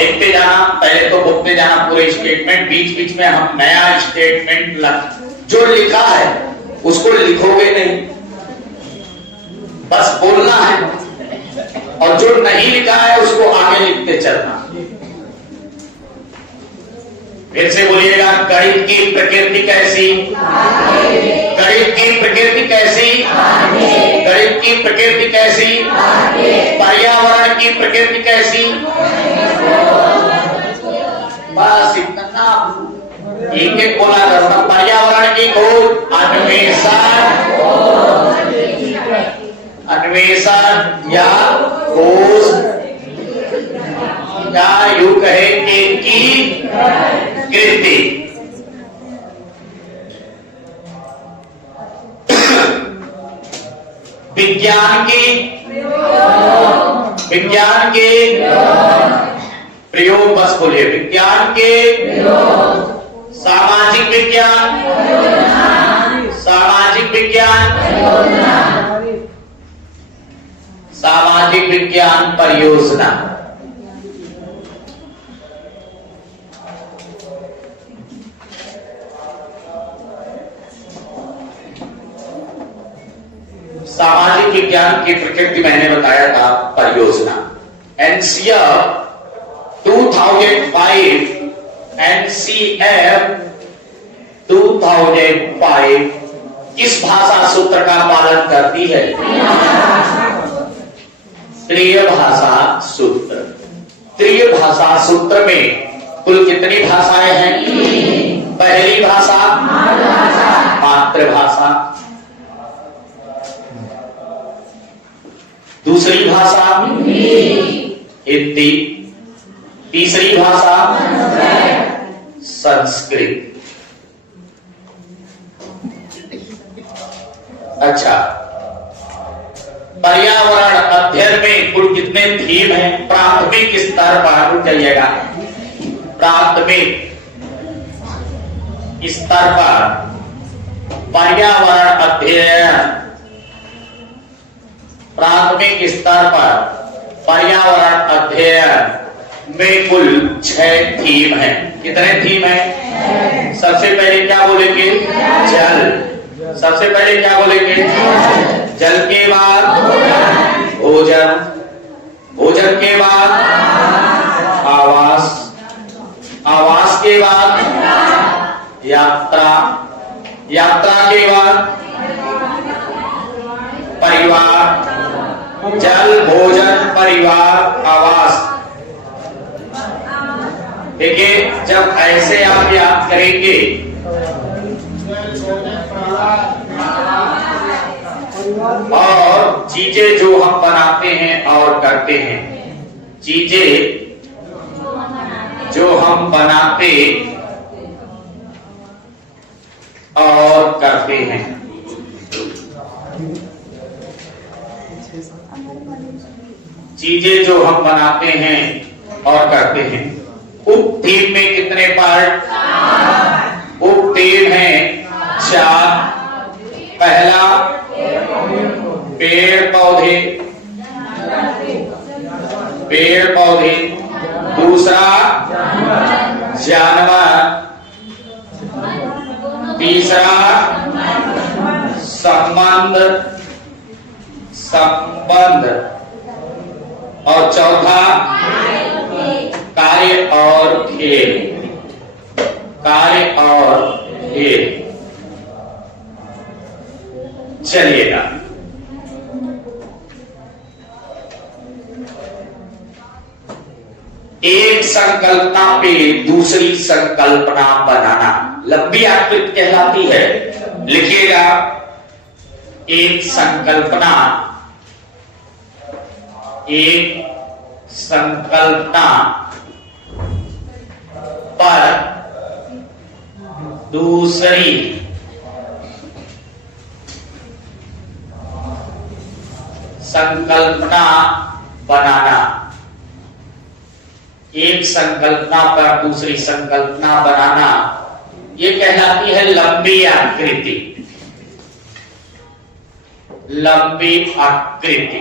देखते जाना, पहले तो बोलते जाना पूरे स्टेटमेंट, बीच बीच में हम नया स्टेटमेंट जो लिखा है उसको लिखोगे नहीं, बस बोलना है, और जो नहीं लिखा है उसको आगे लिखते चलना। फिर से बोलिएगा, गणित की प्रकृति कैसी? गणित की प्रकृति कैसी? गणित की प्रकृति कैसी? पर्यावरण की प्रकृति कैसी? बस इतना एक एक बोला करना। पर्यावरण की खोज, अन्वेषण या खोज, या यूं कहे कि कृति। विज्ञान के प्रयोग, बस बोलिए विज्ञान के, सामाजिक विज्ञान, सामाजिक विज्ञान, सामाजिक विज्ञान परियोजना। सामाजिक विज्ञान की प्रकृति मैंने बताया था, परियोजना। एनसीईआरटी 2005, एनसीईआरटी 2005 किस भाषा सूत्र का पालन करती है? त्रिय भाषा सूत्र। त्रिय भाषा सूत्र में कुल कितनी भाषाएं हैं? पहली भाषा मातृभाषा, दूसरी भाषा हिंदी, तीसरी भाषा संस्कृत। अच्छा, पर्यावरण अध्ययन में कुल कितने थीम हैं? प्राथमिक स्तर पर चलिएगा, प्राथमिक स्तर पर पर्यावरण अध्ययन, प्राथमिक स्तर पर पर्यावरण अध्ययन में कुल 6 थीम है। कितने थीम है? सबसे पहले क्या बोलेंगे? जल। सबसे पहले क्या बोलेंगे? जल के बाद भोजन, भोजन के बाद आवास, आवास के बाद यात्रा, यात्रा के बाद परिवार। जल, भोजन, परिवार, आवास। देखिए, जब ऐसे आप याद करेंगे और चीजें जो हम बनाते हैं और करते हैं, चीजें जो हम बनाते और करते हैं, चीजें जो हम बनाते हैं और करते हैं। उप थीम में कितने पार्ट? उप थीम है 4। पहला पेड़ पौधे, पेड़ पौधे। दूसरा जानवर। तीसरा संबंध, संबंध। और चौथा कार्य और खेल, कार्य और खेल। चलिएगा, एक संकल्पना पे दूसरी संकल्पना बनाना लंबी आकृति कहलाती है। लिखिएगा, एक संकल्पना, एक संकल्पना पर दूसरी संकल्पना बनाना। एक संकल्पना पर दूसरी संकल्पना बनाना, ये कहलाती है लंबी आकृति। लंबी आकृति।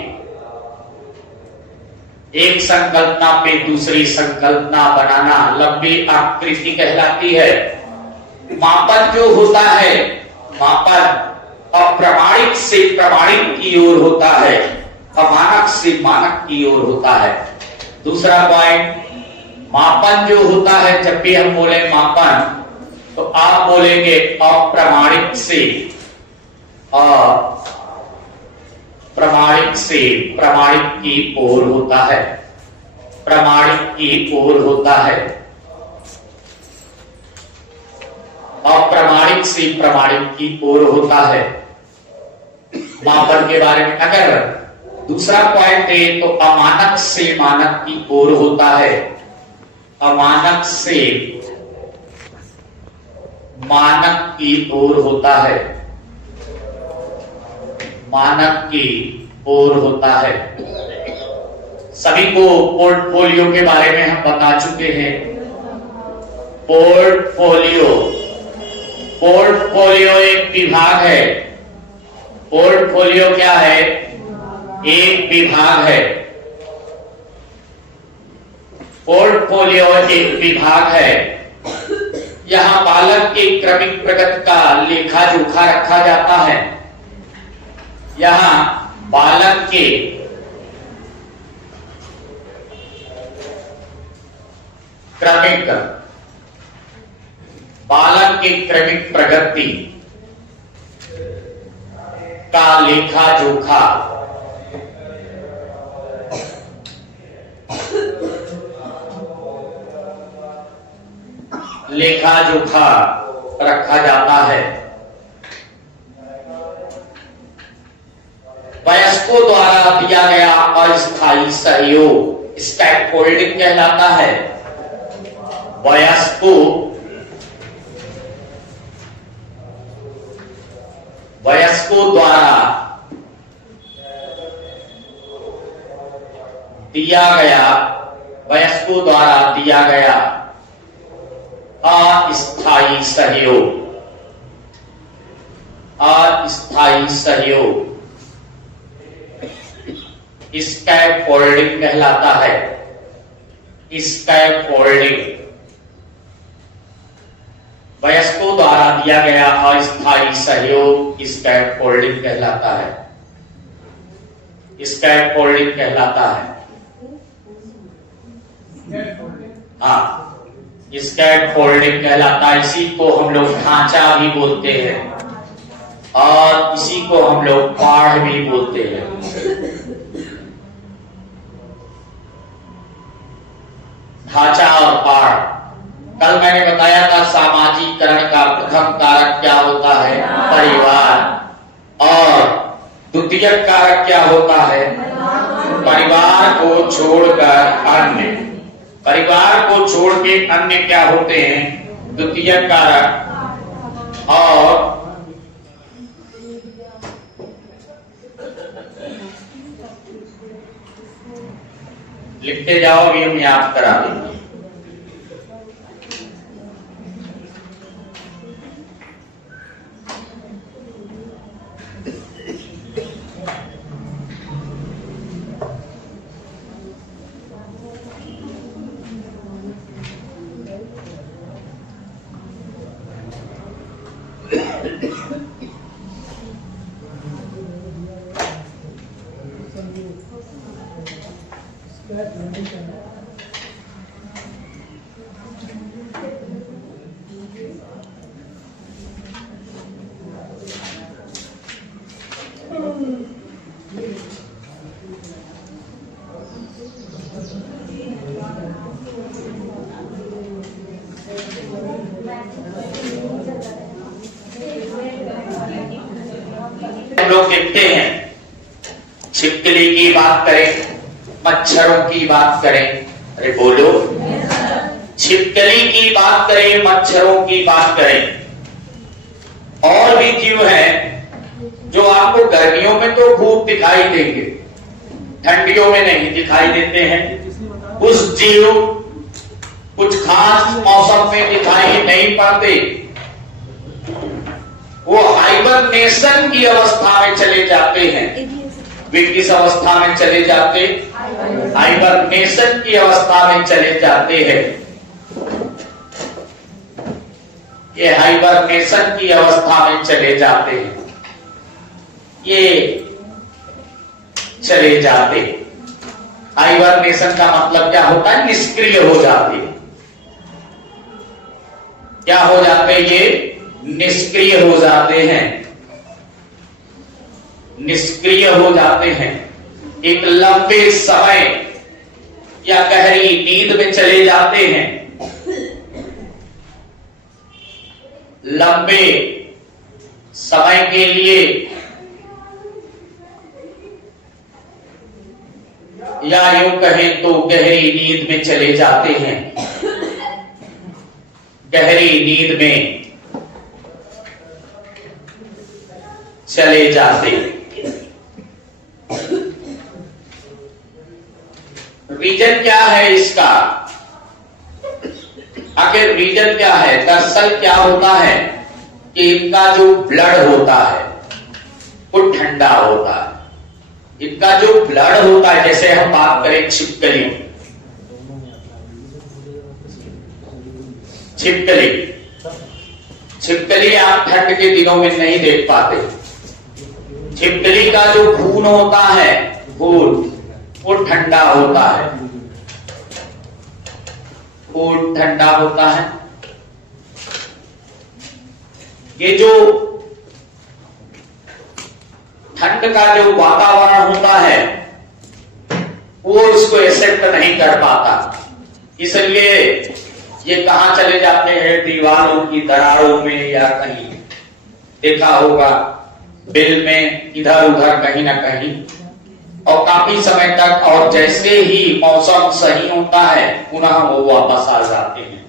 एक संकल्पना पे दूसरी संकल्पना बनाना लंबी आकृति कहलाती है। मापन जो होता है, मापन अप्रमाणिक से प्रमाणिक की ओर होता है, अमानक से मानक की ओर होता है। दूसरा पॉइंट, मापन जो होता है, जब भी हम बोले मापन तो आप बोलेंगे अप्रमाणिक से प्रमाणिक से प्रमाणिक की ओर होता है, प्रमाणिक की ओर होता है। अप्रमाणिक से प्रमाणिक की ओर होता है। मापन के बारे में अगर दूसरा पॉइंट है तो अमानक से मानक की ओर होता है, अमानक से मानक की ओर होता है, मानक की ओर होता है। सभी को पोर्टफोलियो के बारे में हम बता चुके हैं। पोर्टफोलियो, पोर्टफोलियो एक विभाग है। पोर्टफोलियो क्या है? एक विभाग है। पोर्टफोलियो एक विभाग है। यहां बालक के क्रमिक प्रगति का लेखा जोखा रखा जाता है। यहां बालक के क्रमिक प्रगति का लेखा जोखा रखा जाता है। वयस्कों द्वारा दिया गया अस्थायी सहयोग स्टैक होल्डिंग कहलाता है। वयस्कों द्वारा दिया गया अस्थायी सहयोग स्कैप फोल्डिंग कहलाता है। स्कैप फोल्डिंग वयस्कों द्वारा दिया गया अस्थायी सहयोग स्कैप फोल्डिंग कहलाता है। स्कैप फोल्डिंग कहलाता है। हाँ, स्कैप फोल्डिंग कहलाता है। इसी को हम लोग ढांचा भी बोलते हैं और इसी को हम लोग पाढ़ भी बोलते हैं। ढांचा और पाढ़। कल मैंने बताया था सामाजिकरण का प्रथम कारक क्या होता है? परिवार। और द्वितीय कारक क्या होता है? परिवार को छोड़कर अन्य। परिवार को छोड़ के अन्य क्या होते हैं? द्वितीय कारक। और लिखते जाओ, अभी हम याद करा देंगे। लोग देखते हैं, छिपकली की बात करें, मच्छरों की बात करें, अरे बोलो, छिपकली की बात करें, मच्छरों की बात करें, और भी जीव हैं जो आपको गर्मियों में तो खूब दिखाई देंगे, ठंडियों में नहीं दिखाई देते हैं। कुछ जीव कुछ खास मौसम में दिखाई नहीं पाते, वो हाइबरनेशन की अवस्था में चले जाते हैं। वे किस अवस्था में चले जाते? हाइबरनेशन की अवस्था में चले जाते हैं। ये हाइबरनेशन की अवस्था में चले जाते हैं, ये चले जाते। हाइबरनेशन का मतलब क्या होता है? निष्क्रिय हो जाते। क्या हो जाते? ये निष्क्रिय हो जाते हैं, निष्क्रिय हो जाते हैं। एक लंबे समय या गहरी नींद में चले जाते हैं। लंबे समय के लिए या यूं कहें तो गहरी नींद में चले जाते हैं। गहरी नींद में चले जाते। रीजन क्या है इसका? आखिर रीजन क्या है? दरअसल क्या होता है कि इनका जो ब्लड होता है वो ठंडा होता है। इनका जो ब्लड होता है, जैसे हम बात करें छिपकली, छिपकली छिपकली आप ठंड के दिनों में नहीं देख पाते। छिपकली का जो खून होता है वो ठंडा होता है, खून ठंडा होता है। ये जो ठंड का जो वातावरण होता है वो उसको एक्सेप्ट नहीं कर पाता, इसलिए ये कहां चले जाते हैं? दीवारों की दरारों में, या कहीं देखा होगा बिल में, इधर उधर कहीं ना कहीं, और काफी समय तक। और जैसे ही मौसम सही होता है पुनः वो वापस आ जाते हैं।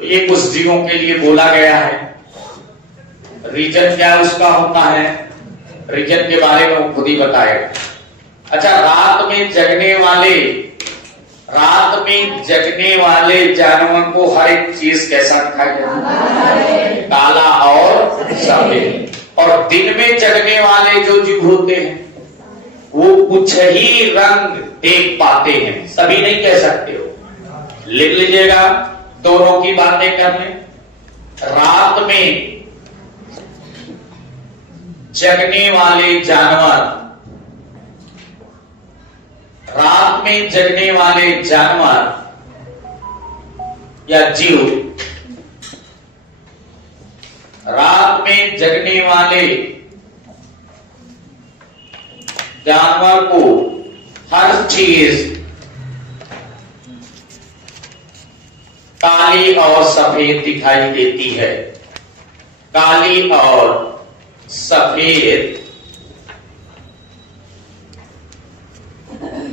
तो ये कुछ जीवों के लिए बोला गया है। रीजन क्या उसका होता है? रीजन के बारे में वो खुद ही बताएगा। अच्छा, रात में जगने वाले जानवर को हर एक चीज कैसा दिखाई देता है? काला और सफेद। और दिन में जगने वाले जो जीव होते हैं वो कुछ ही रंग देख पाते हैं, सभी नहीं कह सकते हो, लिख लीजिएगा, दोनों की बातें कर लें। रात में जगने वाले जानवर, रात में जगने वाले जानवर या जीव, रात में जगने वाले जानवर को हर चीज काली और सफेद दिखाई देती है। काली और सफेद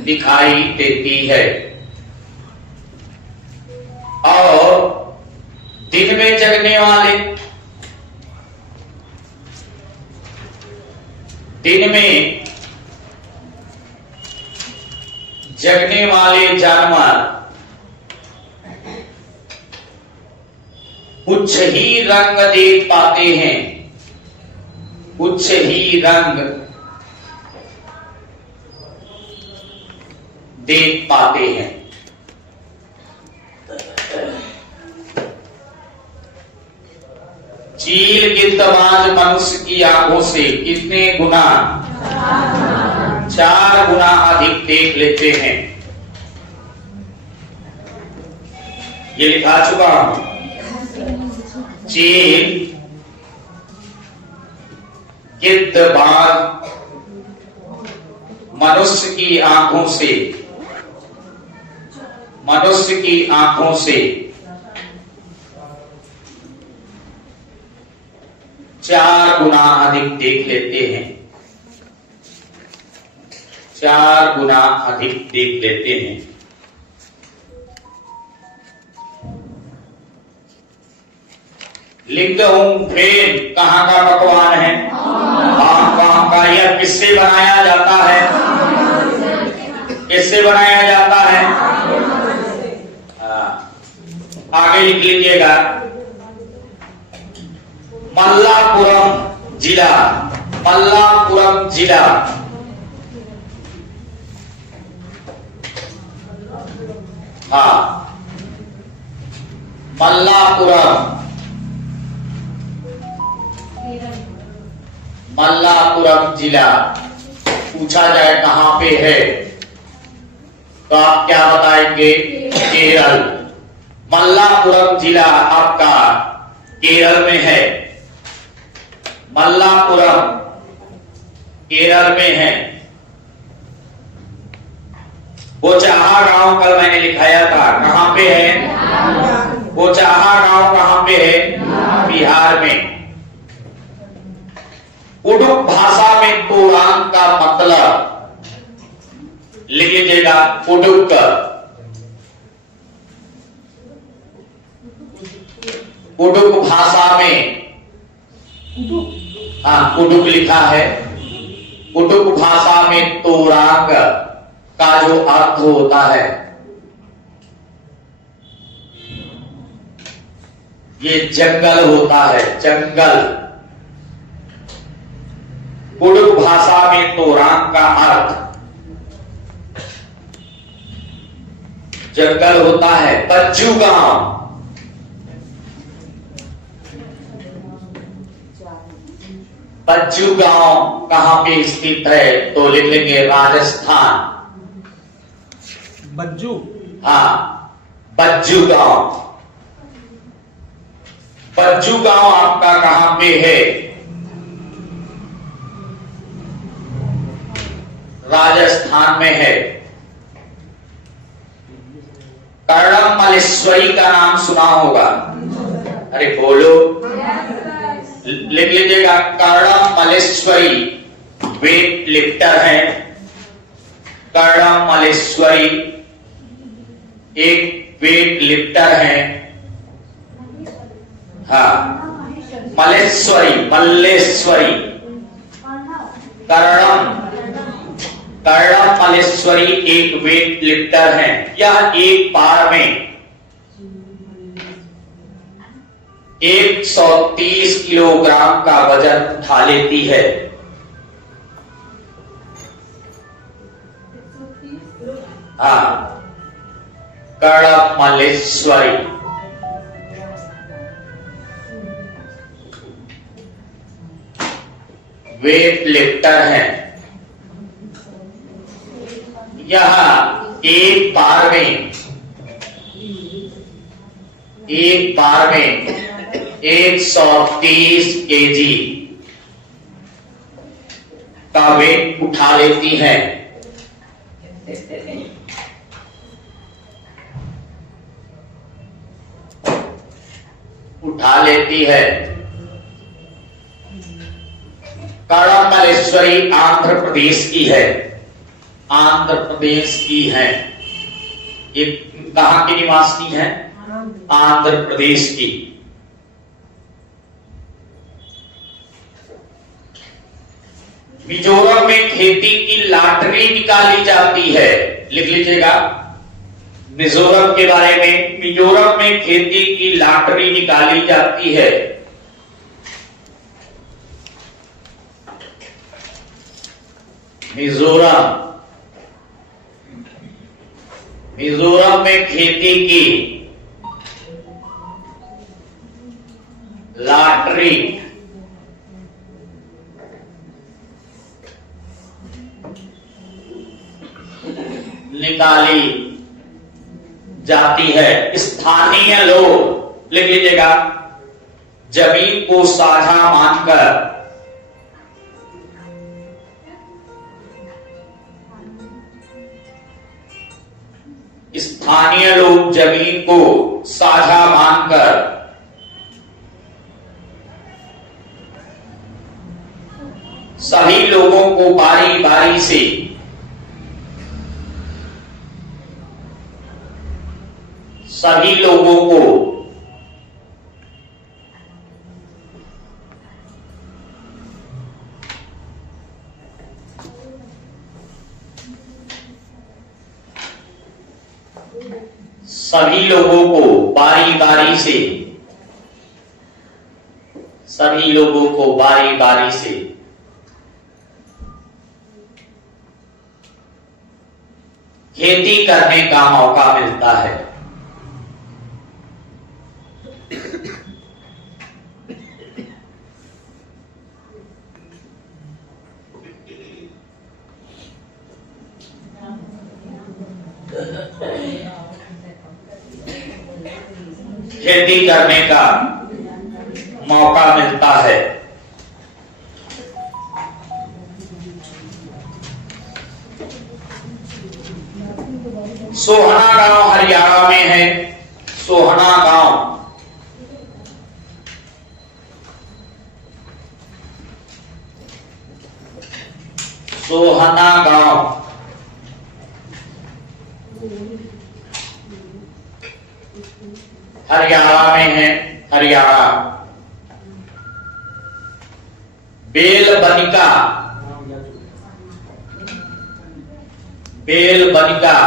दिखाई देती है। और दिन में जगने वाले, दिन में जगने वाले जानवर कुछ ही रंग देख पाते हैं, कुछ ही रंग देख पाते हैं। चील गिद्धबाज मनुष्य की आंखों से कितने गुना? 4 गुना अधिक देख लेते हैं। ये लिखा चुका हूं। चील गिद्धबाज मनुष्य की आंखों से, मनुष्य की आंखों से 4 गुना अधिक देख लेते हैं, 4 गुना अधिक देख लेते हैं। लिखते हूं फ्रेम कहां का पकवान है? कहां का? यह किससे बनाया जाता है? किससे बनाया जाता है? आगे लिख लीजिएगा। मल्लापुरम जिला, मल्लापुरम जिला, हाँ मल्लापुरम, मल्लापुरम जिला। पूछा जाए कहां पे है तो आप क्या बताएंगे? केरल। मल्लापुरम जिला आपका केरल में है। मल्लापुरम केरल में है। बोचाहा गांव कल मैंने लिखाया था, कहां पे है? बोचाहा गांव कहां पे है? बिहार में। कुडुक भाषा में तोरांग का मतलब लिख लीजिएगा। कुडुक, कुडुक भाषा में, हाँ कुडुक लिखा है। कुडुक भाषा में तोरांग का जो अर्थ होता है, ये जंगल होता है, जंगल। कुडुक भाषा में तोरांग का अर्थ जंगल होता है। बज्जू गांव, बज्जू गांव कहां पे स्थित है तो लिख लेंगे राजस्थान। बज्जू, हाँ बज्जू गांव। बज्जू गांव आपका कहां पे है? राजस्थान में है। कर्णम मलेश्वरी का नाम सुना होगा, अरे बोलो, लिख लीजिएगा। कर्णम मलेश्वरी वेट लिफ्टर है। कर्णम मलेश्वरी एक वेट लिफ्टर है। हाँ मलेश्वरी, मल्लेश्वरी, कर्णम, कर्णम मलेश्वरी एक वेट लिफ्टर है। यह एक बार में 130 किलोग्राम का वजन उठा लेती है। हाँ कर्णम मलेश्वरी। वेट लिफ्टर है। यह एक बार में 130 केजी का वेट उठा लेती है। उठा लेती है। कर्णम मलेश्वरी आंध्र प्रदेश की है। आंध्र प्रदेश की है। ये कहां की निवासी है? आंध्र प्रदेश की। मिजोरम में खेती की लॉटरी निकाली जाती है। लिख लीजिएगा मिजोरम के बारे में। मिजोरम में खेती की लॉटरी निकाली जाती है। मिजोरम, मिजोरम में खेती की लॉटरी निकाली जाती है। स्थानीय लोग, लिख लीजिएगा, जमीन को साझा मानकर स्थानीय लोग जमीन को साझा मानकर सभी लोगों को बारी बारी से सभी लोगों को सभी लोगों को बारी बारी से सभी लोगों को बारी बारी से खेती करने का मौका मिलता है। खेती करने का मौका मिलता है। सोहना गांव हरियाणा में है। सोहना गांव सोहना गांव हरियाणा में है। हरियाणा। बेलबनिका बेलबनिका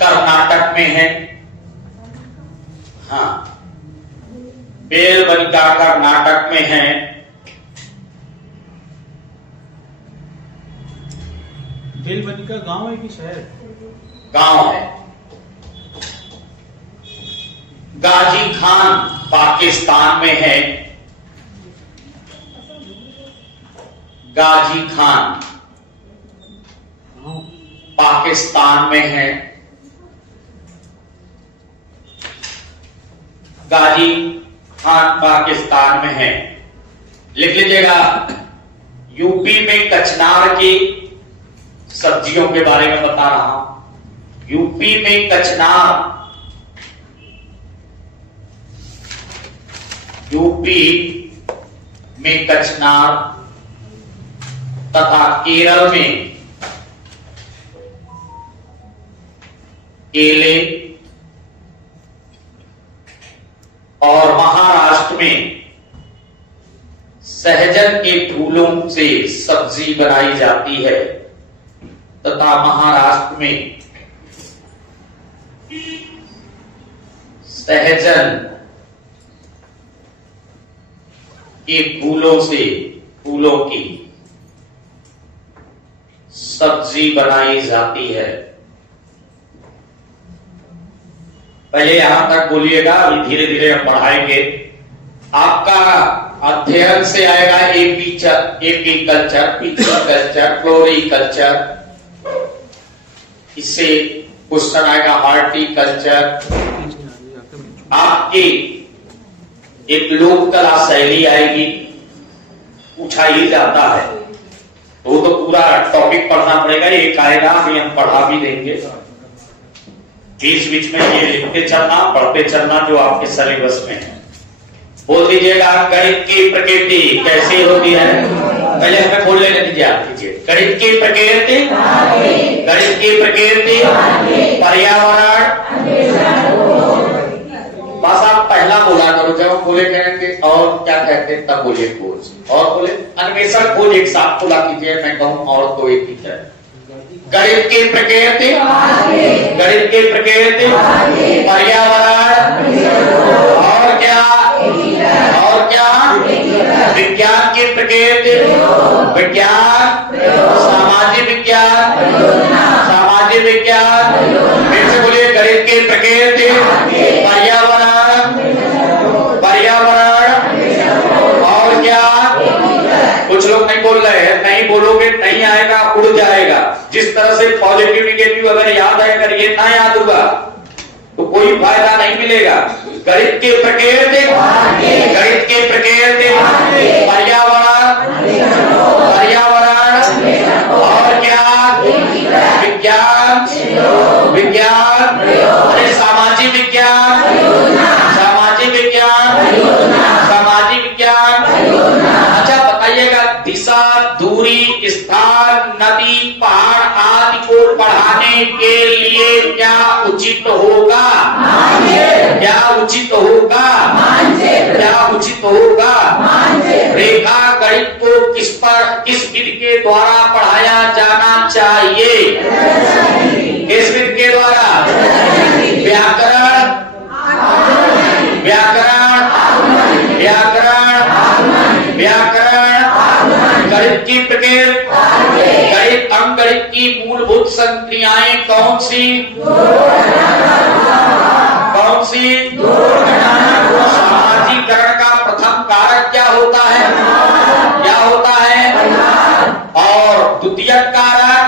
कर्नाटक में है। हाँ, बेलबनिका कर्नाटक में है। बेलबनिका गांव है कि शहर? गांव है। गाजी खान पाकिस्तान में है। गाजी खान पाकिस्तान में है। गाजी खान पाकिस्तान में है। लिख लीजिएगा। यूपी में कचनार की सब्जियों के बारे में बता रहा हूं। यूपी में कचनार, यूपी में कचनार तथा केरल में केले और महाराष्ट्र में सहजन के फूलों से सब्जी बनाई जाती है तथा महाराष्ट्र में सहजन के फूलों की सब्जी बनाई जाती है। पहले यहां तक बोलिएगा, अभी धीरे धीरे हम बढ़ाएंगे। आपका अध्ययन से आएगा एपीकल्चर, पिचिकल्चर, फ्लोरिकल्चर। इससे क्वेश्चन आएगा हार्टिकल्चर। आपकी एक लोक कला शैली आएगी, पूछा ही जाता है। वो तो पूरा टॉपिक पढ़ना पड़ेगा। एक आएगा, अभी हम पढ़ा भी देंगे। बीच बीच में ये लिखते चलना, पढ़ते चलना जो आपके सिलेबस में है। बोल दीजिएगा, गणित की प्रकृति कैसी होती है? पहले हमें बोल लेने दीजिए, आप कीजिए। गणित की प्रकृति, गणित की प्रकृति, पर्यावरण। बस आप पहला बोला करो, जब हम बोले करेंगे और क्या कहते हैं तब बोलिए खोज। और बोले अन्वेषण खोज एक साथ बोला कीजिए, मैं कहूं और तो एक ही है। गणित की प्रकृति, गणित की प्रकृति, पर्यावरण और क्या? और क्या? विज्ञान की प्रकृति, विज्ञान, सामाजिक विज्ञान, सामाजिक विज्ञान। फिर से बोलिए, गणित की प्रकृति, पर्यावरण, पर्यावरण और क्या? कुछ लोग नहीं बोल रहे हैं। नहीं बोलोगे नहीं आएगा, उड़ जाएगा। जिस तरह से पॉजिटिव निगेटिव अगर याद है, अगर ये ना याद होगा तो कोई फायदा नहीं मिलेगा। गणित की प्रकृति, गणित की प्रकृति, पर्यावरण, पर्यावरण और क्या? विज्ञान, विज्ञान, अरे सामाजिक विज्ञान, सामाजिक विज्ञान, सामाजिक विज्ञान। अच्छा बताइएगा, दिशा, दूरी, स्थान, नदी, पहाड़ आदि को पढ़ाने के लिए क्या उचित होगा? क्या उचित होगा? क्या उचित होगा? रेखा गणित को किस विधि के द्वारा पढ़ाया जाना चाहिए? किस विधि के द्वारा? व्याकरण, व्याकरण, व्याकरण, व्याकरण, गणित की प्रकृति, गणित कौन सी समाजीकरण का प्रथम कारक क्या होता है? और द्वितीय कारक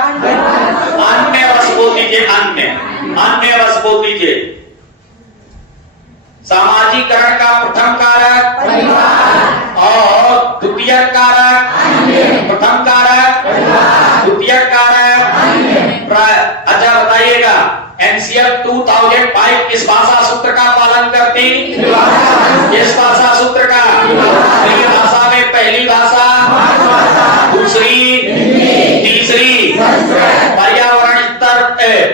अन्य बस बोल दीजिए, अन्य बस बोल दीजिए। समाजीकरण का प्रथम कारक और द्वितीय कारक, प्रथम कारक द्वितीय कारक। अच्छा बताइएगा, एनसीएल 2005 किस भाषा सूत्र का पालन करती? किस भाषा सूत्र का? प्रिय भाषा में पहली भाषा, दूसरी, तीसरी। पर्यावरण स्तर,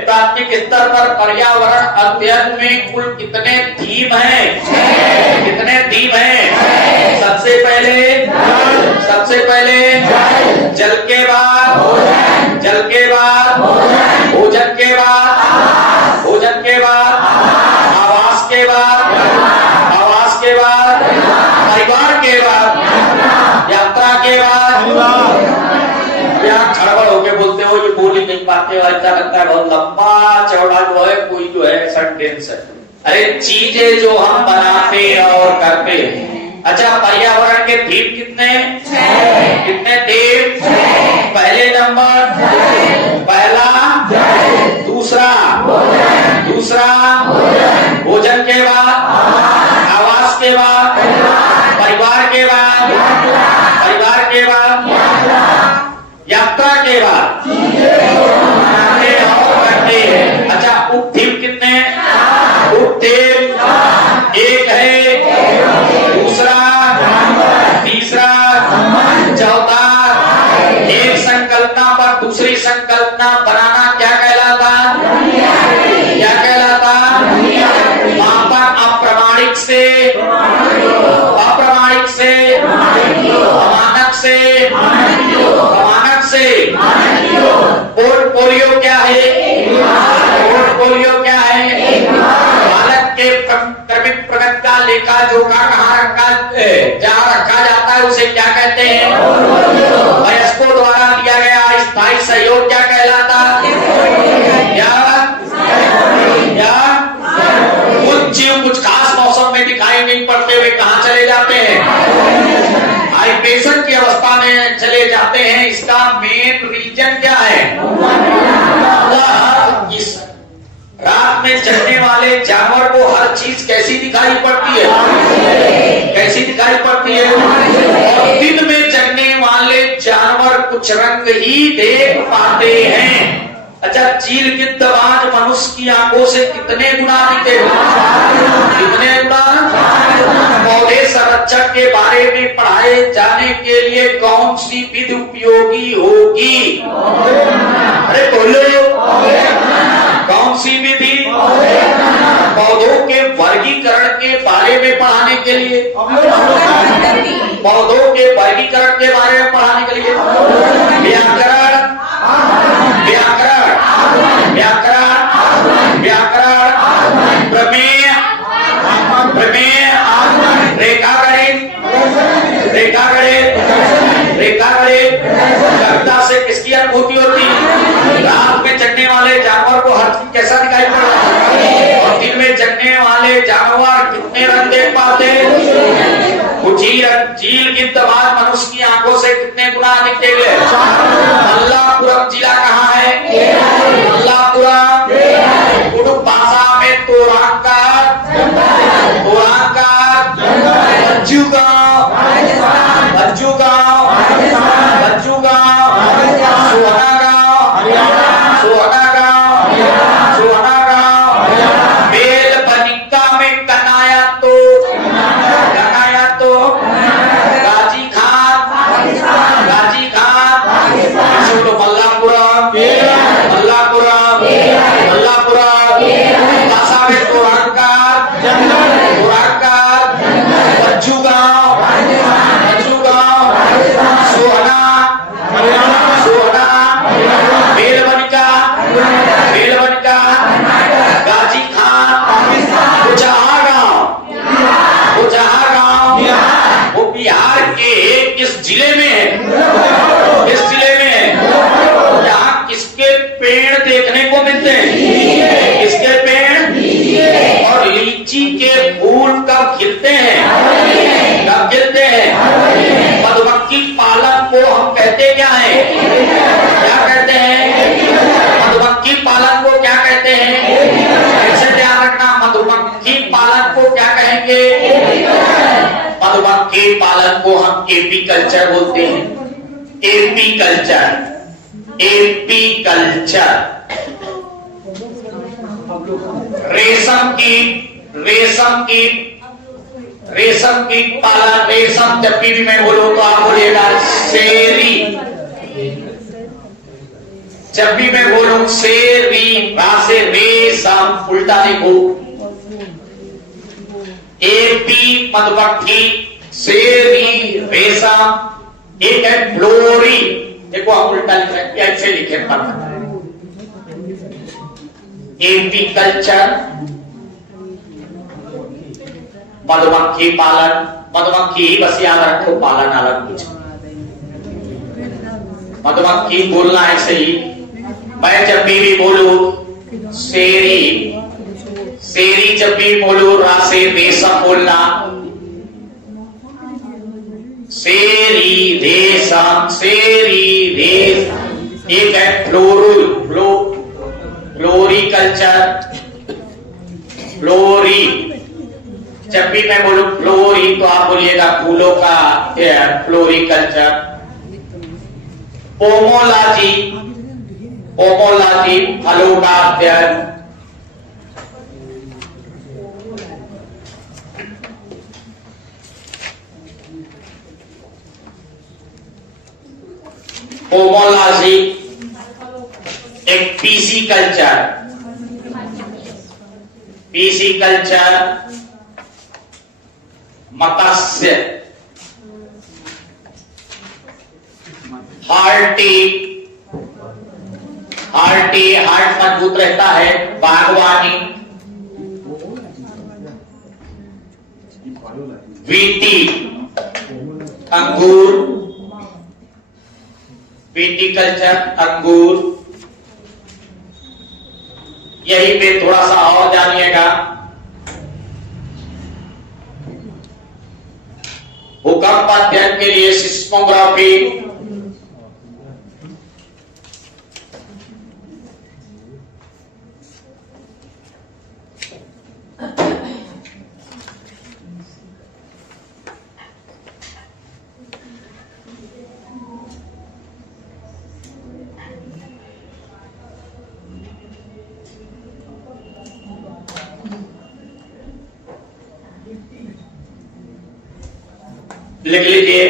प्राथमिक स्तर पर पर्यावरण अध्ययन में कुल कितने थीम हैं? कितने थीम हैं? सबसे पहले जल के बाद, जल के बाद भोजन के बाद, भोजन के बाद आवास के बाद, आवास के बाद परिवार के बाद, यात्रा के बाद। यहाँ खड़बड़ होके बोलते हो, ये बोल ही नहीं पाते हो, ऐसा लगता है बहुत लंबा चौड़ा जो है कोई जो है सेंटेंस है। अरे चीजें जो हम बनाते और करते हैं। अच्छा, पर्यावरण के थीम कितने? कितने थीम? पहले नंबर पहला, दूसरा भोजन के बाद, आवास के बाद, परिवार के बाद, यात्रा के बाद और करते हैं। अच्छा, उपथीम कितने? उपथीम एक है, दूसरा, तीसरा, चौथा। एक संकल्पना पर दूसरी संकल्पना बनाना क्या कहलाता? क्या कहलाता? मापन अप्रामाणिक से, अप्रामाणिक से, अमानक से, अमानक से। पोर्टफोलियो क्या है? पोर्टफोलियो क्या है? भारत के क्रमिक प्रगति का लेखा जोखा जहाँ रखा जाता है उसे क्या कहते हैं? वयस्कों द्वारा दिया गया स्थायी सहयोग क्या कहलाता? कुछ जीव कुछ खास मौसम में दिखाई नहीं पड़ते हुए कहाँ चले जाते हैं? हाइब्रेशन की अवस्था में चले जाते हैं। इसका मेन रीजन क्या है? इस रात में चलने वाले जानवर को हर चीज कैसी दिखाई पड़ती है? कैसी दिखाई पड़ती है? और दिन में जगने वाले जानवर कुछ रंग ही देख पाते हैं। अच्छा, चील गिद्धबाज मनुष्य की आंखों से कितने गुना दिखते हैं? कितने गुना? पौधे संरक्षण के बारे में पढ़ाए जाने के लिए कौन सी विधि उपयोगी होगी? अरे बोलो, कौन सी विधि? पौधों के वर्गीकरण के बारे में पढ़ाने के लिए, पौधों के वर्गीकरण के बारे में पढ़ाने के लिए व्याकरण, व्याकरण, व्याकरण, व्याकरण, प्रमेय, प्रमेय, रेखागणित, रेखागणित, रेखागणित। कविता से किसकी अनुभूति होती? रात में जगने वाले जानवर को हर चीज कैसा दिखाई पड़ता है? और दिन में जगने वाले जानवर कितने रंग देख पाते? चील गिद्धबाज मनुष्य की आंखों से कितने गुना अधिक देख ले? मल्लापुरम जिला कहाँ है? मल्लापुरम। उर्दू भाषा में तोरांकार, तोरांकार, बज्जू गांव, बज्जू गांव, बज्जू गांव, सोहना गांव, सोहना गांव, सोहना गांव। बेल बनिका में कनाया तो, कनाया तो, गाजी खान, गाजी खान। मल्लापुरम, लीची के फूल कब खिलते हैं? कब खिलते हैं? मधुमक्खी पालक को हम कहते क्या है? क्या कहते हैं? मधुमक्खी पालक को क्या कहते हैं? ऐसे ध्यान रखना, मधुमक्खी पालक को क्या कहेंगे? मधुमक्खी पालन को हम एपी कल्चर बोलते हैं। AP culture, AP culture. रेशम की पालन, रेशम जब भी मैं बोलूं तो आप बोलिएगा शेरी। जब भी मैं बोलूं शेरी, से रेशम उल्टा लिखो। एपी मधुमक्खी, शेरी रेशम, एक है फ्लोरी। देखो आप उल्टा लिख रहे हैं, ऐसे लिखे पढ़ना। एपी कल्चर मधुमक्खी पालन, मधुमक्खी ही बस याद रखो, पालन अलग कुछ। मधुमक्खी बोलना ऐसे ही। मैं जब भी बोलूं शेरी, शेरी जब भी बोलूं रासे रेशम बोलना। शेरी रेशम, शेरी रेशम। एक है फ्लोरिकल्चर, फ्लोरी। जब भी मैं बोलूं फ्लोरी तो आप बोलिएगा फूलों का फ्लोरिकल्चर। पोमोलॉजी, पोमोलॉजी फलों का अध्ययन। पोमोलॉजी। एक पीसी कल्चर, पीसी कल्चर मत्स्य। हार्टी, हार्टी हार्ट मजबूत रहता है। बागवानी। वीटी अंगूर, विटीकल्चर अंगूर। यहीं पे थोड़ा सा और जानिएगा। भूकंप अध्ययन के लिए सिस्मोग्राफी। लिख लीजिए।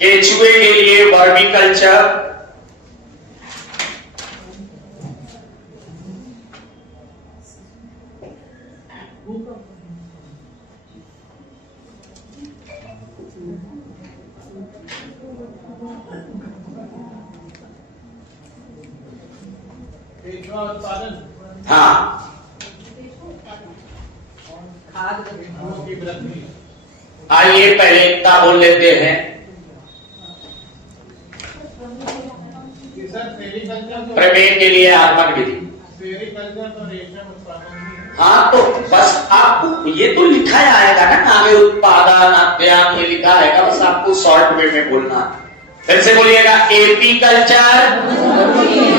केचुए के लिए वर्मीकल्चर। उत्पादन। हाँ, आइए पहले इतना बोल लेते हैं। प्रमेय के लिए आगमन विधि। हाँ तो बस आपको ये तो लिखा ही आएगा ना, आगे उत्पादन अध्ययन ये लिखा आएगा, बस आपको शॉर्ट वे में बोलना। फिर से बोलिएगा एपी कल्चर,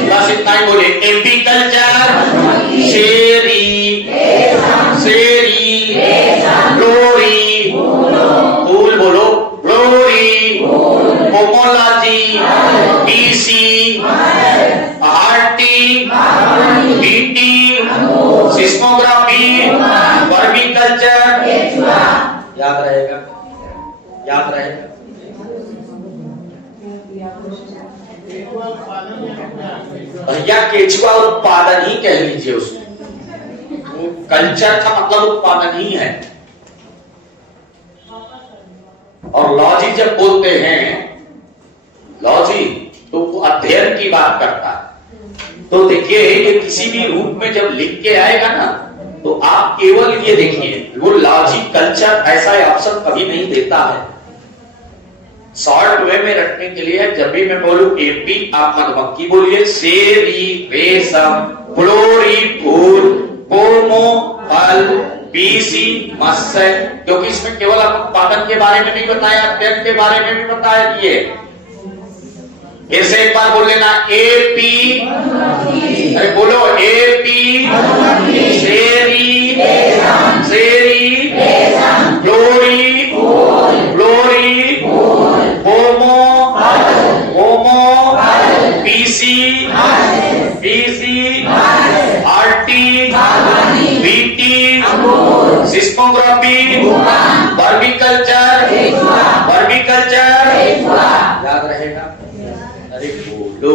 बस इतना ही बोलिए। एपी कल्चर, शेरी, शेरी, फ्लोरी, फूल बोलो, फ्लोरी, पोमोलॉजी, पीसी, हार्टी, बीटी, सिस्मोग्राफी, वर्मीकल्चर। याद रहेगा, याद रहेगा। भैया केचुआ उत्पादन ही कह लीजिए उसको, कल्चर का मतलब उत्पादन ही है। और लॉजी जब बोलते हैं, लॉजी तो वो अध्ययन की बात करता है। तो देखिए कि किसी भी रूप में जब लिख के आएगा ना, तो आप केवल ये देखिए, वो लॉजी कल्चर ऐसा ऑप्शन कभी नहीं देता है। शॉर्ट वे में रखने के लिए जब भी मैं बोलूं एपी आप मधुमक्खी बोलिए, सेरी रेशम, फ्लोरी फूल, पोमो फल, पीसी मत्स्य, क्योंकि इसमें केवल उत्पादन के बारे में नहीं बताया, व्यक्ति के बारे में भी बताया दिए। फिर से एक बार बोल लेना, एपी, अरे बोलो एपी, सेरी, सेरी, फ्लोरी, फ्लोरी, होमो, होमो, पीसी, पीसी, RT, BT, seismography, vermiculture, vermiculture, याद रहेगा? अरे बोलो।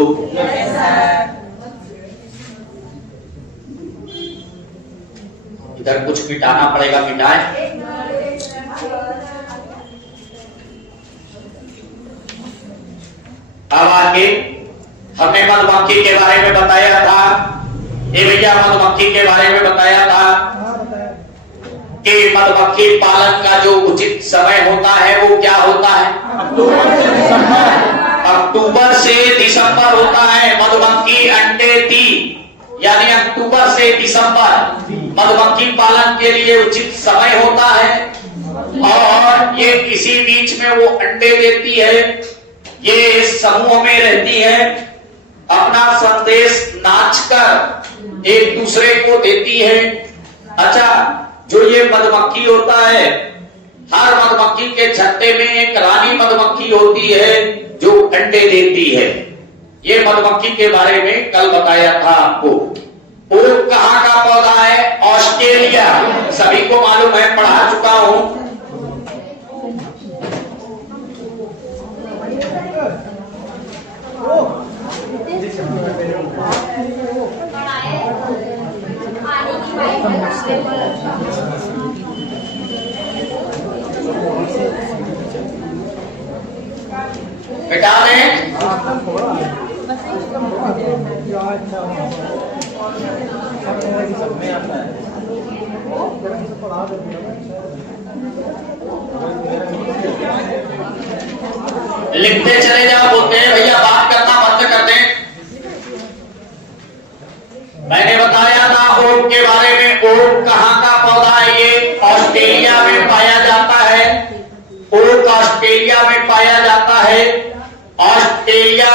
इधर कुछ मिटाना पड़ेगा, मिटाए। अब आगे हमने मधुमक्खी के बारे में बताया था, ये भैया मधुमक्खी के बारे में बताया था कि मधुमक्खी पालन का जो उचित समय होता है वो क्या होता है? अक्टूबर से दिसंबर होता है। मधुमक्खी अंडे दी, यानी अक्टूबर से दिसंबर मधुमक्खी पालन के लिए उचित समय होता है। और ये किसी बीच में वो अंडे देती है, ये समूह में रहती है, अपना संदेश नाचकर एक दूसरे को देती है। अच्छा, जो ये मधुमक्खी होता है, हर मधुमक्खी के छत्ते में एक रानी मधुमक्खी होती है जो अंडे देती है। ये मधुमक्खी के बारे में कल बताया था आपको। ओक कहाँ का पौधा है? ऑस्ट्रेलिया, सभी को मालूम है, पढ़ा चुका हूं। बेटा दें लिखते चले जाओ, बोलते हैं भैया बात करना बंद कर दें। मैंने बताया था ओक के बारे में। ओक कहाँ का पौधा है? ये ऑस्ट्रेलिया में पाया जाता है। ओक ऑस्ट्रेलिया में पाया जाता है। ऑस्ट्रेलिया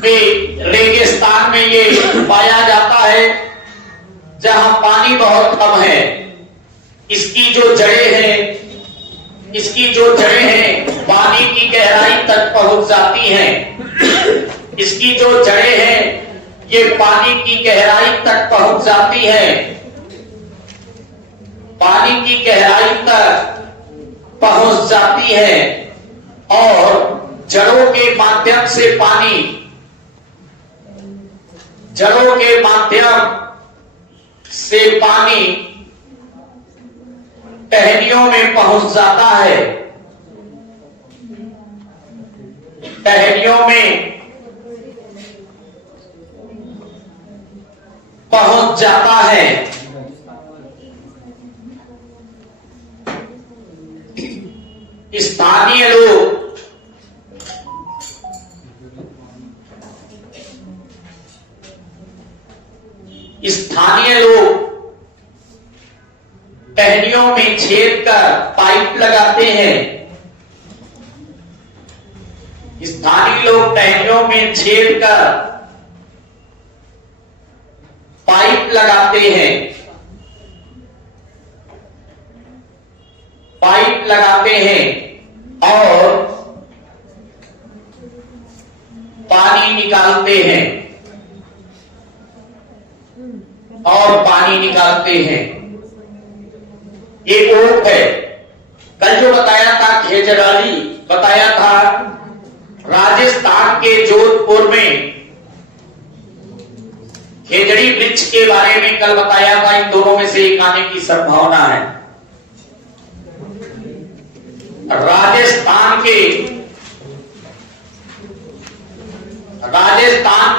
में रेगिस्तान में ये पाया जाता है, जहां पानी बहुत कम है। इसकी जो जड़ें हैं, इसकी जो जड़ें हैं पानी की गहराई तक पहुंच जाती हैं। इसकी जो जड़ें हैं ये पानी की गहराई तक पहुंच जाती है। पानी की गहराई तक पहुंच जाती है और जड़ों के माध्यम से पानी, जड़ों के माध्यम से पानी टहनियों में पहुंच जाता है। टहनियों में पहुंच जाता है। स्थानीय लोग टहनियों में छेद कर पाइप लगाते हैं। स्थानीय लोग टहनियों में छेद कर पाइप लगाते हैं। पाइप लगाते हैं और पानी निकालते हैं और पानी निकालते हैं। ये ओक है। कल जो बताया था खेजड़ाली, बताया था राजस्थान के जोधपुर में खेजड़ी वृक्ष के बारे में कल बताया था। इन दोनों में से एक आने की संभावना है। राजस्थान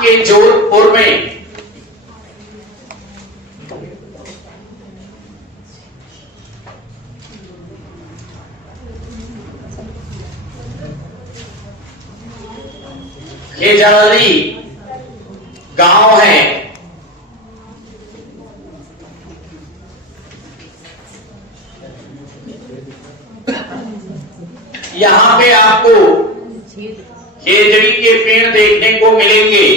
के जोधपुर में खेजड़ली गांव है। यहां पे आपको खेजड़ी के पेड़ देखने को मिलेंगे।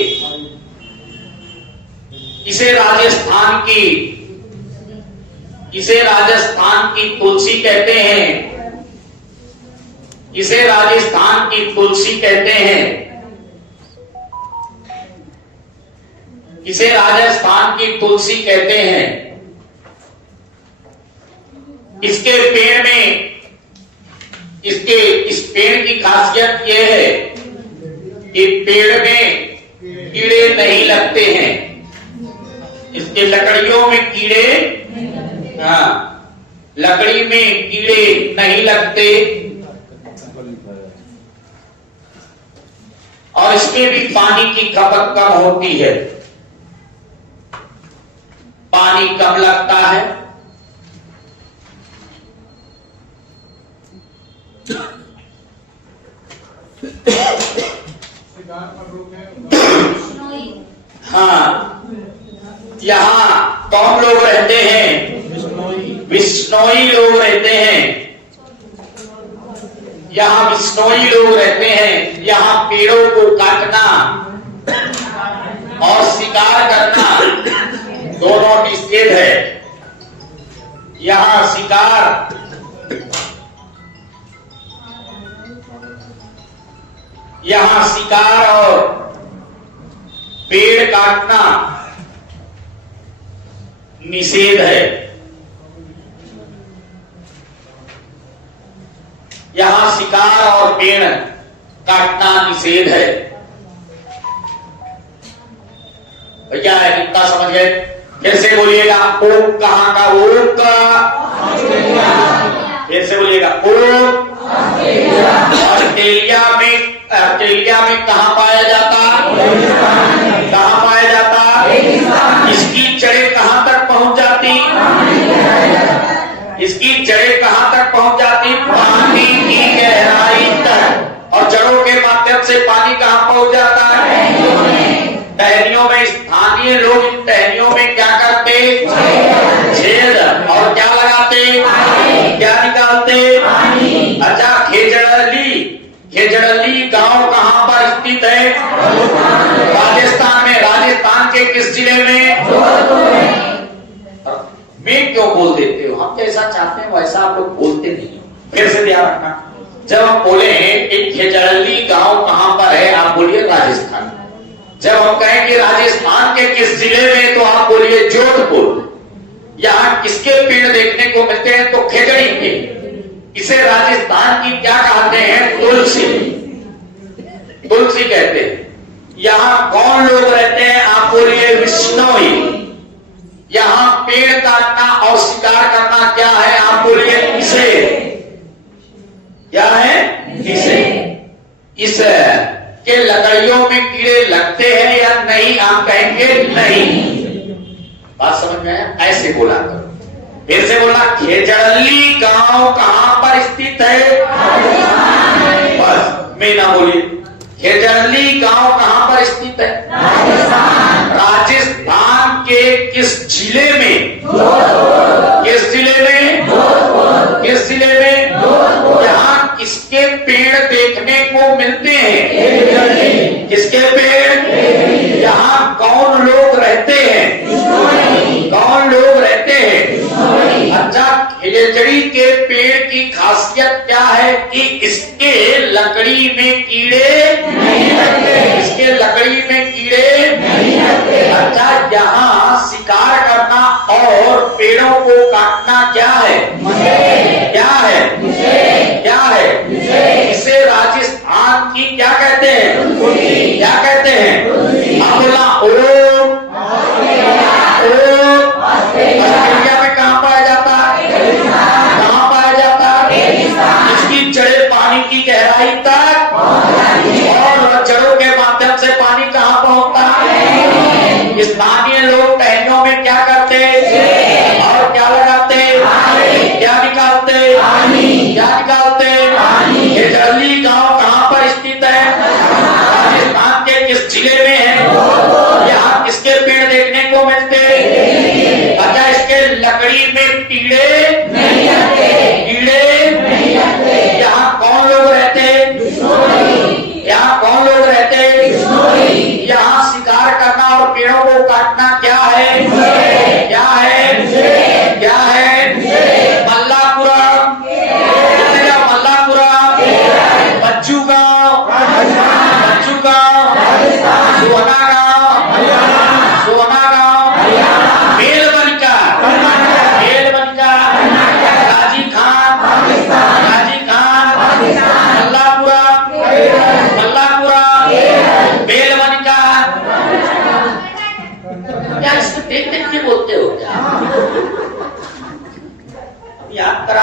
इसे राजस्थान की तुलसी कहते हैं। इसे राजस्थान की तुलसी कहते हैं। इसे राजस्थान की तुलसी कहते हैं। इसके पेड़ में इस पेड़ की खासियत यह है कि पेड़ में कीड़े नहीं लगते हैं। इसके लकड़ियों में कीड़े, लकड़ी में कीड़े नहीं लगते और इसमें भी पानी की खपत कम होती है। पानी कम लगता है। यहाँ कौन लोग रहते हैं? विश्नोई लोग रहते हैं। यहाँ विश्नोई लोग रहते हैं। यहाँ पेड़ों को काटना और शिकार करना दोनों निषेध है। यहाँ शिकार और पेड़ काटना निषेध है। यहाँ शिकार और पेड़ काटना निषेध है। भैया इतना समझ गए? फिर से बोलिएगा, ओक कहाँ का? ओक का फिर से बोलिएगा, ओक ऑस्ट्रेलिया में कहाँ पाया जाता? कहाँ पाया जाता? इसकी जड़ें कहाँ तक पहुंच जाती? इसकी जड़ें कहाँ तक पहुंच जाती? पानी की गहराई तक। और जड़ों के माध्यम से पानी कहाँ पहुंच जाता है? टहनियों में। स्थानीय लोग इन टहनियों में क्या करते? छेद। और क्या लगाते? क्या निकालते? अच्छा, खेजड़ली गांव कहां पर स्थित है? राजस्थान में। राजस्थान के किस जिले में? मैं क्यों बोल देते हो? हम जैसा चाहते हैं वैसा आप लोग बोलते नहीं हो। फिर से ध्यान रखना, जब हम बोले कि खेजड़ली गांव कहां पर है, आप बोलिए राजस्थान। जब हम कहें कि राजस्थान के किस जिले में, तो आप बोलिए जोधपुर। यहाँ किसके पेड़ देखने को मिलते हैं? तो खेजड़ी के। इसे राजस्थान की क्या कहते हैं? तुलसी। तुलसी कहते हैं। यहाँ कौन लोग रहते हैं? आप बोलिए विश्नोई। यहाँ पेड़ काटना और शिकार करना क्या है? आप बोलिए निषेध। क्या है? निषेध। इस के लकड़ियों में कीड़े लगते हैं या नहीं? आप कहेंगे नहीं। बात समझ में आया? ऐसे बोला करो। फिर से बोला, खेजड़ली गांव कहां पर स्थित है? बस मैं ना बोलिए। खेजड़ली गांव कहां पर स्थित है? राजस्थान के किस जिले में? किस जिले में? किस जिले में? यहाँ किसके पेड़ देखने को मिलते हैं? किसके पेड़? यहाँ कौन लोग रहते हैं? कौन लोग रहते हैं? अच्छा, खेजड़ी के पेड़ की खासियत क्या है? कि इसके लकड़ी में कीड़े नहीं लगते। इसके लकड़ी में कीड़े नहीं लगते। अच्छा, यहाँ शिकार करना और पेड़ों को काटना क्या है? क्या है? क्या है? इसे राजस्थान की क्या कहते हैं? क्या कहते हैं? आप बोलना, ऑस्ट्रेलिया में कहाँ पाया जाता है? कहाँ पाया जाता है? इसकी जड़ें पानी की गहराई तक, और जड़ों के माध्यम से पानी कहाँ पहुंचता है? स्थानीय लोग टहनियों में क्या करते और क्या लगाते? क्या निकालते? क्या निकालते? खेजड़ली गांव कहाँ पर स्थित है? राजस्थान के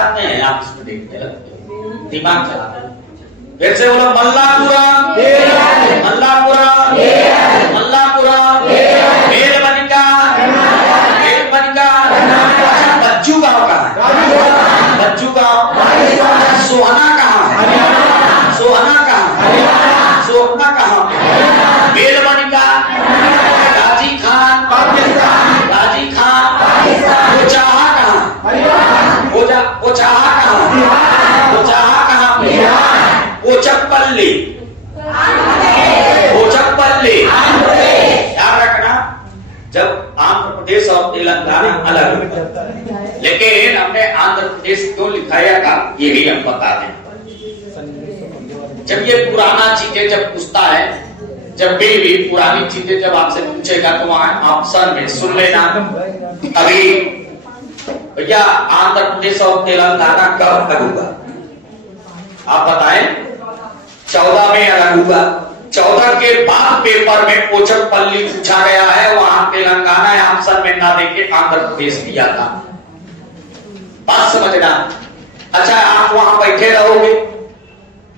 पढ़ाते हैं, आप इसमें देखने लगते हो, दिमाग चलाते हो। फिर से बोलो मल्लापुरा, मल्लापुरा, मल्लापुरा, बेलबनिका, बेलबनिका। अच्छा, बच्चू गांव कहाँ है? बच्चू गांव। सोहना कहाँ है? सोहना कहाँ है? सोहना कहाँ है? बेलबनिका, गाजी खान, गाजी खान। पोचाहा कहाँ? पोचाहा कहाँ? पोचाहा कहाँ पे? पोचकपल्ली, पोचकपल्ली। याद रखना, जब आंध्र प्रदेश और तेलंगाना अलग होता है, लेकिन हमने आंध्र प्रदेश क्यों लिखाया था ये भी हम बता दें। जब ये पुराना चीजें जब पूछता है, जब भी पुरानी चीजें जब आपसे पूछेगा तो वहां ऑप्शन में सुन लेना। अभी भैया आंध्र प्रदेश और तेलंगाना कब अलग हुआ? आप बताएं। 14 में अलग हुआ। 14 के बाद पेपर में पोचकपल्ली पूछा गया है, वहां तेलंगाना ऑप्शन में ना देके आंध्र प्रदेश दिया था। बात समझना। अच्छा, आप वहां बैठे रहोगे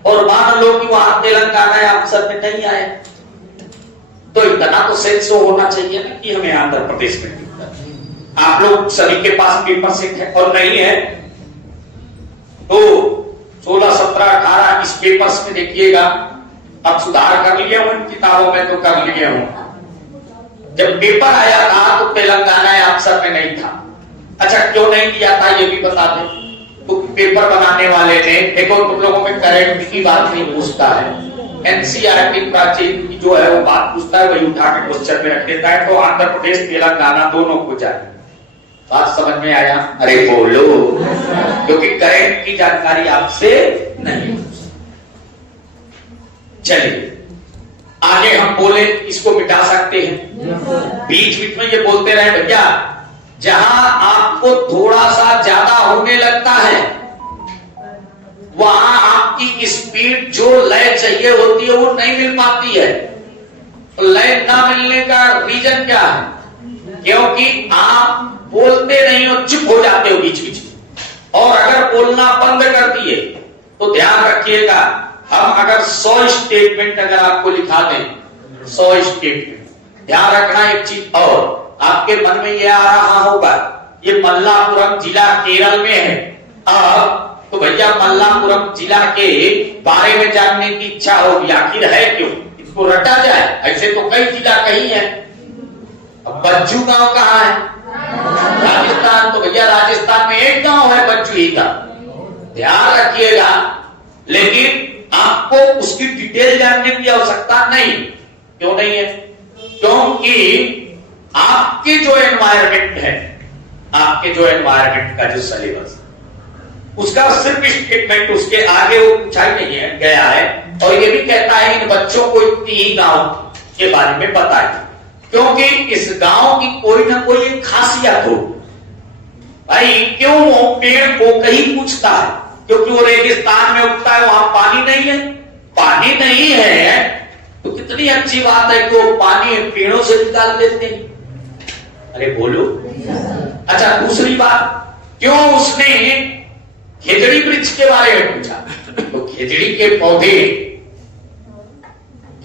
और मान लो कि वहां तेलंगाना ऑप्शन में नहीं आए, तो इतना तो सेंस होना चाहिए ना कि हमें आंध्र प्रदेश में दिखता है। आप लोग सभी के पास पेपर से है और नहीं है तो 16, 17, 18 इस पेपर्स में देखिएगा। अब सुधार कर लिया हूं इन किताबों में तो कर लिया हूं। जब पेपर आया था तो तेलंगाना ऑप्शन में नहीं था। अच्छा, क्यों नहीं दिया था ये भी बता दें। तो पेपर बनाने वाले ने देखो, तुम लोगों में करंट की बात नहीं पूछता है, एनसीईआरटी प्राचीन की जो है वो बात पूछता है, वही उठा के क्वेश्चन में रख देता है। तो आंध्र प्रदेश तेलंगाना दोनों को जाए। बात समझ में आया? अरे बोलो, क्योंकि करंट की जानकारी आपसे नहीं। चलिए आगे हम बोले, इसको मिटा सकते हैं। बीच बीच में ये बोलते रहे भैया, जहां आपको थोड़ा सा ज्यादा होने लगता है वहां आपकी स्पीड जो लय चाहिए होती है वो नहीं मिल पाती है। तो लय ना मिलने का रीजन क्या है? क्योंकि आप बोलते नहीं हो, चुप हो जाते हो बीच बीच में। और अगर बोलना बंद कर दिए तो ध्यान रखिएगा, हम अगर 100 स्टेटमेंट अगर आपको लिखा दें, 100 स्टेटमेंट, ध्यान रखना एक चीज और आपके मन में यह आ रहा होगा, ये मल्लापुरम जिला केरल में है। अब तो भैया मल्लापुरम जिला के बारे में जानने की इच्छा होगी, आखिर है क्यों, इसको रटा जाए। ऐसे तो कई जिला कहीं है। अब बज्जू गांव कहाँ है? राजस्थान। तो भैया राजस्थान में एक गांव है बज्जू ही का, ध्यान रखिएगा। लेकिन आपको उसकी डिटेल जानने की आवश्यकता नहीं। क्यों नहीं है? क्योंकि आपके जो एनवायरमेंट है, आपके जो एनवायरमेंट का जो सिलेबस, उसका सिर्फ स्टेटमेंट उसके आगे वो पूछा ही नहीं है गया है। और ये भी कहता है इन बच्चों को इतनी ही गांव के बारे में बताए, क्योंकि इस गांव की कोई ना कोई एक खासियत हो। भाई क्यों वो पेड़ को कहीं पूछता है? क्योंकि वो रेगिस्तान में उगता है, वहां पानी नहीं है। पानी नहीं है तो कितनी अच्छी बात है कि वो पानी पेड़ों से निकाल लेते हैं। अरे बोलो। अच्छा, दूसरी बात, क्यों उसने खेजड़ी वृक्ष के बारे में पूछा? तो खेजड़ी के पौधे,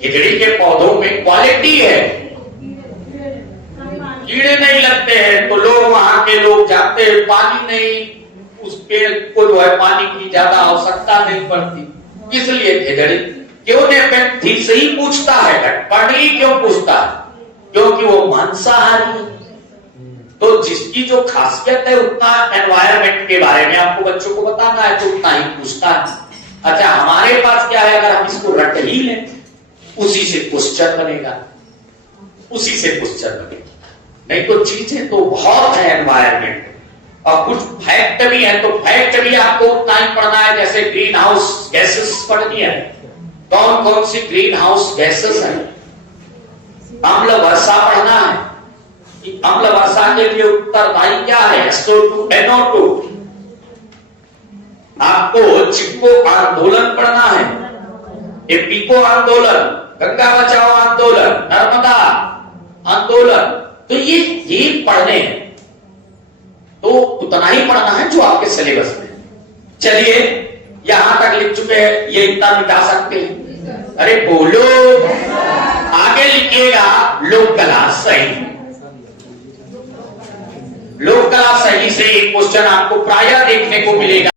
खेजड़ी के पौधों में क्वालिटी है, कीड़े नहीं लगते हैं, तो लोग वहां के लोग जाते हैं, पानी नहीं, उस पेड़ को जो है पानी की ज्यादा आवश्यकता नहीं पड़ती, इसलिए खेजड़ी। क्यों नेपेंथी से ही पूछता है, पढ़ी क्यों पूछता है? क्योंकि वो मांसाहारी है। तो जिसकी जो खासियत है उतना एनवायरमेंट के बारे में आपको बच्चों को बताना है तो उतना ही पूछता है। अच्छा, हमारे पास क्या है, अगर हम इसको रट ही लें उसी से क्वेश्चन बनेगा, उसी से क्वेश्चन बनेगा। नहीं तो चीजें तो बहुत है एनवायरमेंट, और कुछ फैक्ट भी है, तो फैक्ट भी आपको उतना ही पढ़ना है जैसे ग्रीन हाउस गैसेस पढ़नी है। कौन कौन सी ग्रीन हाउस गैसेस है? अम्ल वर्षा पढ़ना है कि अम्ल वर्षा के लिए उत्तरदायी क्या है? SO2 NO2। आपको चिपको आंदोलन पढ़ना है, एपिको आंदोलन, गंगा बचाओ आंदोलन, नर्मदा आंदोलन। तो ये पढ़ने हैं, तो उतना ही पढ़ना है जो आपके सिलेबस में। चलिए यहां तक लिख चुके हैं, ये इतना मिटा सकते हैं। अरे बोलो, आगे लिखिएगा लोक कला शैली। लोक कला शैली से एक क्वेश्चन आपको प्रायः देखने को मिलेगा।